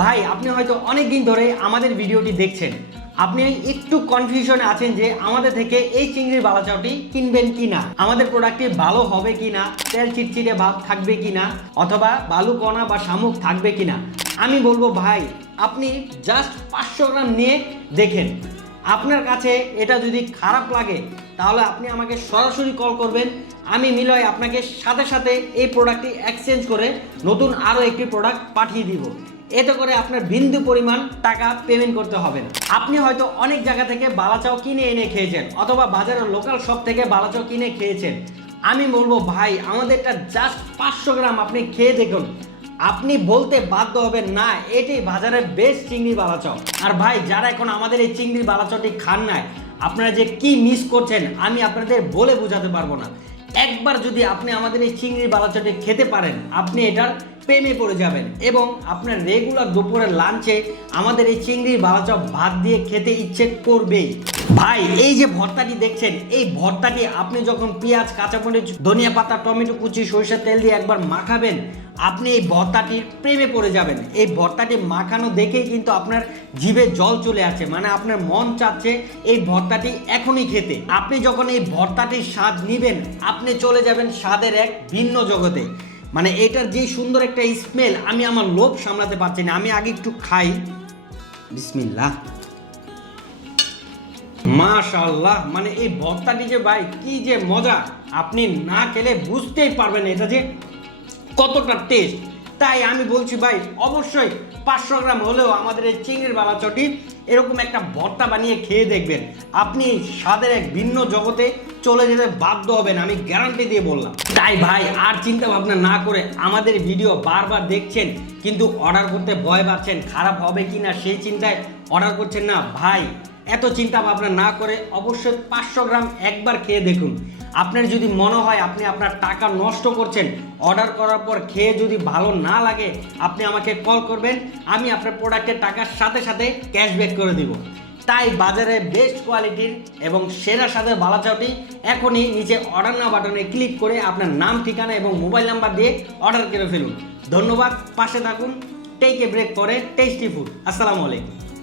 ভাই আপনি হয়তো অনেক দিন ধরে আমাদের ভিডিওটি দেখছেন, আপনি একটু কনফিউশনে আছেন যে আমাদের থেকে এই চিংড়ির বালাচাওটি কিনবেন কিনা, আমাদের প্রোডাক্টটি ভালো হবে কিনা, তেল চিটচিটে ভাব থাকবে কিনা, অথবা বালু কণা বা শামুক থাকবে কিনা। আমি বলবো ভাই আপনি জাস্ট 500 গ্রাম নিয়ে দেখেন, আপনার কাছে এটা যদি খারাপ লাগে তাহলে আপনি আমাকে সরাসরি কল করবেন। আমি মিলয় আপনাকে সাথে সাথে এই প্রোডাক্টটি এক্সচেঞ্জ করে নতুন আরও একটি প্রোডাক্ট পাঠিয়ে দিব। এতে করে আপনার বিন্দু পরিমাণ টাকা পেমেন্ট করতে হবে না। আপনি হয়তো অনেক জায়গা থেকে বালাচাও কিনে এনে খেয়েছেন, অথবা বাজারের লোকাল শপ থেকে বালাচাও কিনে খেয়েছেন। আমি বলবো ভাই আমাদেরটা জাস্ট 500 গ্রাম আপনি খেয়ে দেখুন, আপনি বলতে বাধ্য হবেন না এটি বাজারের বেস্ট চিংড়ি বালাচাও। আর ভাই যারা এখন আমাদের এই চিংড়ি বালাচাওটি খান নাই, আপনারা যে কি মিস করছেন আমি আপনাদের বলে বোঝাতে পারবো না। একবার যদি আপনি আমাদের এই চিংড়ি বালাচাওটি খেতে পারেন, আপনি এটার প্রেমে পড়ে যাবেন এবং আপনার রেগুলার দুপুরের লাঞ্চে আমাদের এই চিংড়ির বালাচাও ভাত দিয়ে খেতে ইচ্ছে করবেই। ভাই এই যে ভর্তাটি দেখছেন, এই ভর্তাটি আপনি যখন পেঁয়াজ, কাঁচামরিচ, ধনিয়া পাতা, টমেটো কুচি, সরিষার তেল দিয়ে একবার মাখাবেন, আপনি এই ভর্তাটির প্রেমে পড়ে যাবেন। এই ভর্তাটি মাখানো দেখেই কিন্তু আপনার জিভে জল চলে আসছে, মানে আপনার মন চাচ্ছে এই ভর্তাটি এখনই খেতে। আপনি যখন এই ভর্তাটির স্বাদ নিবেন, আপনি চলে যাবেন স্বাদের এক ভিন্ন জগতে। মানে এটার যে সুন্দর একটা স্মেল, আমি আমার লোভ সামলাতে পারছি না। আমি আগে একটু খাই, বিসমিল্লাহ। মাশাআল্লাহ, মানে এই ভর্তাটি যে ভাই কি যে মজা, আপনি না খেলে বুঝতেই পারবেন এটা যে কতটা টেস্ট। তাই আমি বলছি ভাই অবশ্যই 500 গ্রাম হলেও আমাদের এই চিংড়ির বালাচাওটি এরকম একটা ভর্তা বানিয়ে খেয়ে দেখবেন, আপনি স্বাদের এক ভিন্ন জগতে চলে যেতে বাধ্য হবেন, আমি গ্যারান্টি দিয়ে বললাম। তাই ভাই আর চিন্তা ভাবনা না করে আমাদের ভিডিও বারবার দেখছেন কিন্তু অর্ডার করতে ভয় পাচ্ছেন, খারাপ হবে কি না সেই চিন্তায় অর্ডার করছেন না। ভাই এত চিন্তা ভাবনা না করে অবশ্যই 500 গ্রাম একবার খেয়ে দেখুন। আপনার যদি মনে হয় আপনি আপনার টাকা নষ্ট করছেন, অর্ডার করার পর খেয়ে যদি ভালো না লাগে আপনি আমাকে কল করবেন, আমি আপনার প্রোডাক্টের টাকার সাথে সাথে ক্যাশব্যাক করে দিব। তাই বাজারে বেস্ট কোয়ালিটির এবং সেরা স্বাদের বালাচাওটি এখনই নিচে অর্ডার নাও বাটনে ক্লিক করে আপনার নাম, ঠিকানা এবং মোবাইল নাম্বার দিয়ে অর্ডার করে ফেলুন। ধন্যবাদ, পাশে থাকুন। টেক এ ব্রেক করে টেস্টি ফুড। আসসালামু আলাইকুম।